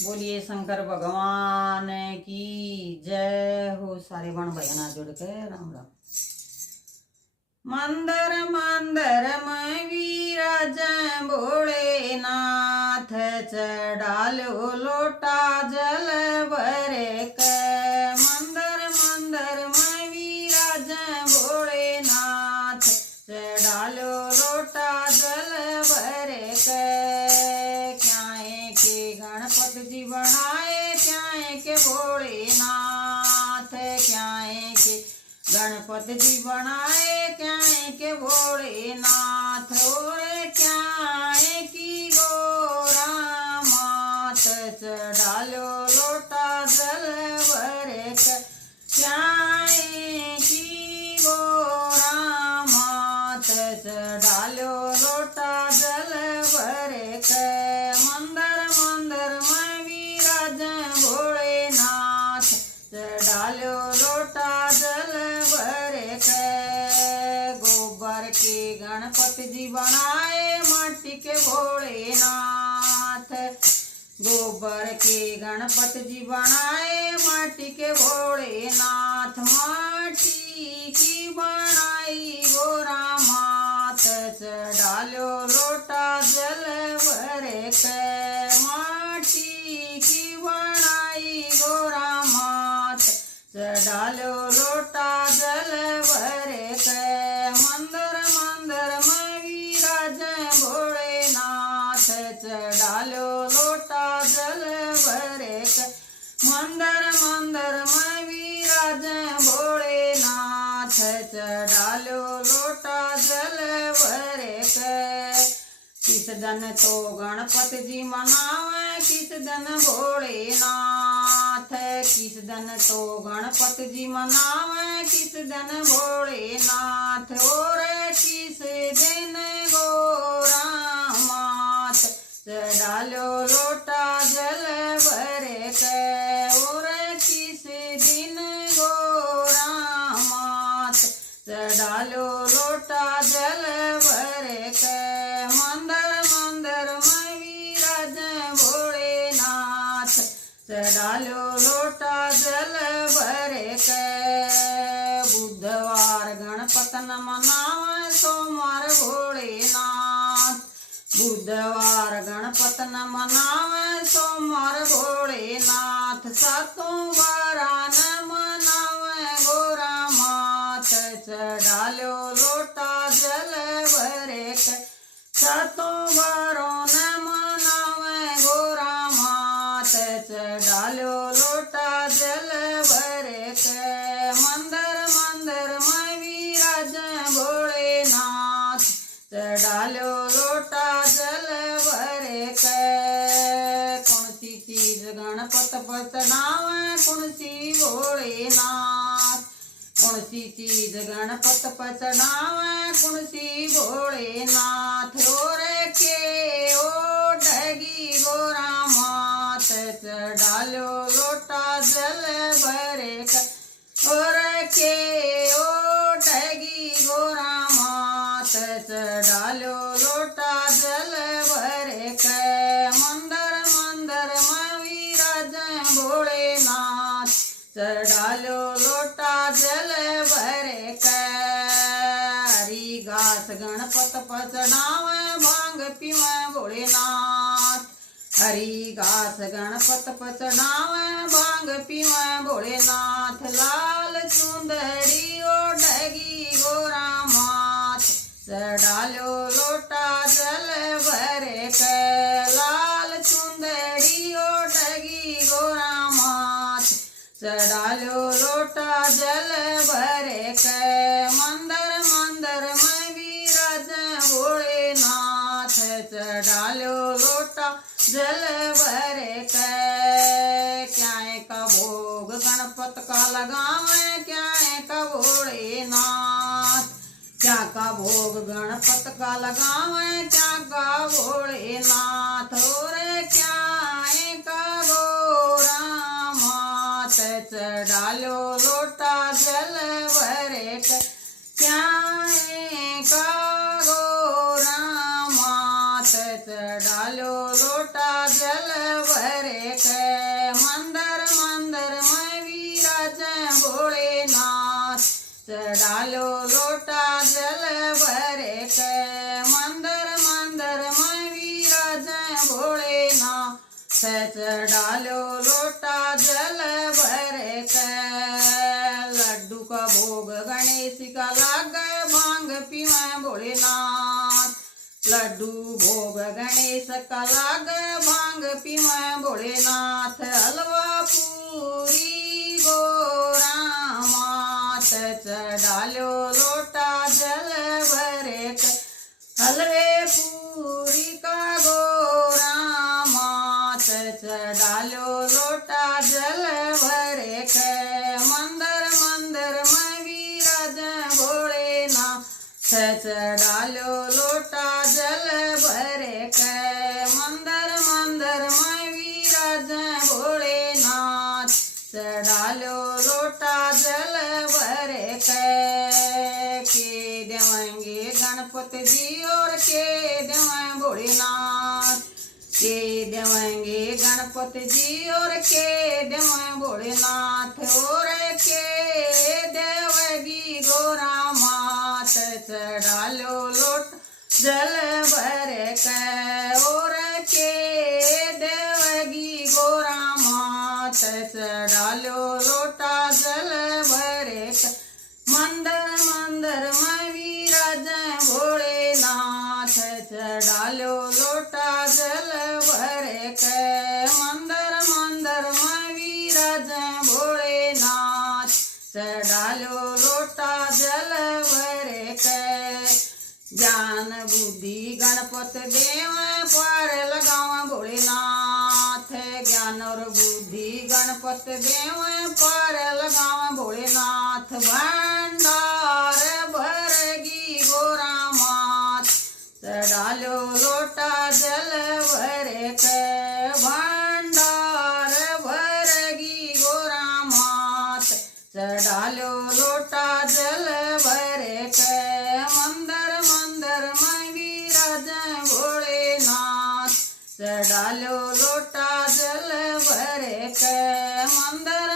बोलिए शंकर भगवान की जय हो। सारे बण भैया जुड़ के राम राम। मंदर मंदर में विराज भोलेनाथ, चढ़ालो लोटा जल भरे के। मंदर मंदर में विराज भोलेनाथ, चढ़ालो लोटा जल भरे के। क्याए के गणपति जी बनाए, क्याए के भोलेनाथ, क्याए के गणपति जी बनाए, क्याए के भोलेनाथ। और क्याए की गोरा मात, चढ़ालो लोटा जल भरे के। क्याए की गोरा मात, चढ़ालो लोटा जल भरे के। मंदर मंदर में विराज भोलेनाथ, चढ़ालो लोटा जल भरे के। गोबर के गणपति जी बनाए, माटी के भोलेनाथ। गोबर के गणपति जी बनाए, माटी के भोलेनाथ। माटी की बनाई गोरा मात, चढ़ालो लोटा जल भरे के। माटी की बनाई गोरा मात, चढ़ालो लोटा जल भरे के। मंदर मंदर में विराज भोलेनाथ, चढ़ालो लोटा जल भरे के। मंदर मंदर में विराज भोलेनाथ, चढ़ालो लोटा जल भरे के। किस दिन तो गणपति जी मनावे, किस दिन भोलेनाथ। किस दिन तो गणपति जी मनावे, किस दिन भोलेनाथ। और किस दिन गोरा मात, चढ़ालो लोटा जल भरे के। और किस दिन गोरा मात, चढ़ालो लोटा जल भरे के। मंदर मंदर में विराज भोलेनाथ, चढ़ालो लोटा जल भरे के। बुधवार गणपतन मनावे, सोमवार भोलेनाथ। बुधवार गणपतन मनावे, सोमवार भोलेनाथ। सातों बारान मनावे गोरा मात, चढ़ालो लोटा जल भरे के। सातों बारों ने मनावे गोरा मात, चढ़ालो लोटा जल भरे के। मंदर मंदर में विराज भोलेनाथ, चढ़ालो लोटा जल भरे के। कौन सी चीज गणपत पर चढ़ावे, कौन सी भोलेनाथ। कौन सी चीज गणपत पर चढ़ावे, कौन सी भोलेनाथ। और के ओ ढगी गोरा मात, चढ़ालो लोटा जल भरे के। और के ओ ढगी गोरा मात, चढ़ालो लोटा जल भरे के। मंदर मंदर में विराज भोलेनाथ, चढ़ालो लोटा जल भरे के। हरी घास गणपत पर चढ़ावे, भांग पीवे भोलेनाथ। हरी घास गणपत पर चढ़ावे, भांग पीवे भोलेनाथ। लाल चुंदड़ी ओढ़गी गोरा मात, चढ़ालो लोटा जल भरे के। लाल चुंदड़ी ओढ़गी गोरा मात, चढ़ालो लोटा जल भरे के। मंदर मंदर में विराज भोलेनाथ, चढ़ालो लोटा जल भरे के। क्याए का भोग गणपत का लगावे, क्याए का भोलेनाथ। क्या का भोग गणपत का लगावे, क्या का भोलेनाथ। और क्याए का गोरा मात, चढ़ालो लोटा जल भरे के। क्याए का गोरा मात, चढ़ालो लोटा जल भरे भरे के मंदिर मंदिर में विराज भोलेनाथ चढ़ालो लोटा जल भरे के मंदिर मंदिर में विराज भोलेनाथ चढ़ालो लोटा जल भरे के लड्डू का भोग गणेश का लागे भांग पीवे भोलेनाथ लड्डू भोग गणेश का लागे भांग पीवे भोलेनाथ हलवा पूरी गोरा मात चढ़ालो लोटा जल भरे के हलवे पूरी का गोरा मात चढ़ालो लोटा जल भरे के मंदिर मंदिर में विराज भोलेनाथ चढ़ालो लोटा जल भरे के मंदिर मंदिर में विराज भोलेनाथ चढ़ालो लोटा जल भरे के देवेंगे गणपति जी और के देवें भोलेनाथ के देवेंगे गणपति जी और के देवें भोलेनाथ और के देवगी गोरा मात चढ़ालो लोट जल भरे के और के देवगी गोरा मात चढ़ालो लोटा जल भरे के मंदिर मंदिर में विराज भोलेनाथ चढ़ालो लोटा जल भरे के मंदिर मंदिर में विराज भोलेनाथ चढ़ालो लोटा जल भरे के ज्ञान बुद्धि गणपति देव पर लगाव भोलेनाथ ज्ञान और बुद्धि गणपति देव पर लगाव भोलेनाथ भंडार भरगी गोरा मात चढ़ालो लोटा जल भरे के भंडार भरगी गोरा मात चढ़ालो लोटा जल भरे के मंदिर मंदिर में विराज भोलेनाथ चढ़ालो लोटा जल भरे के मंदिर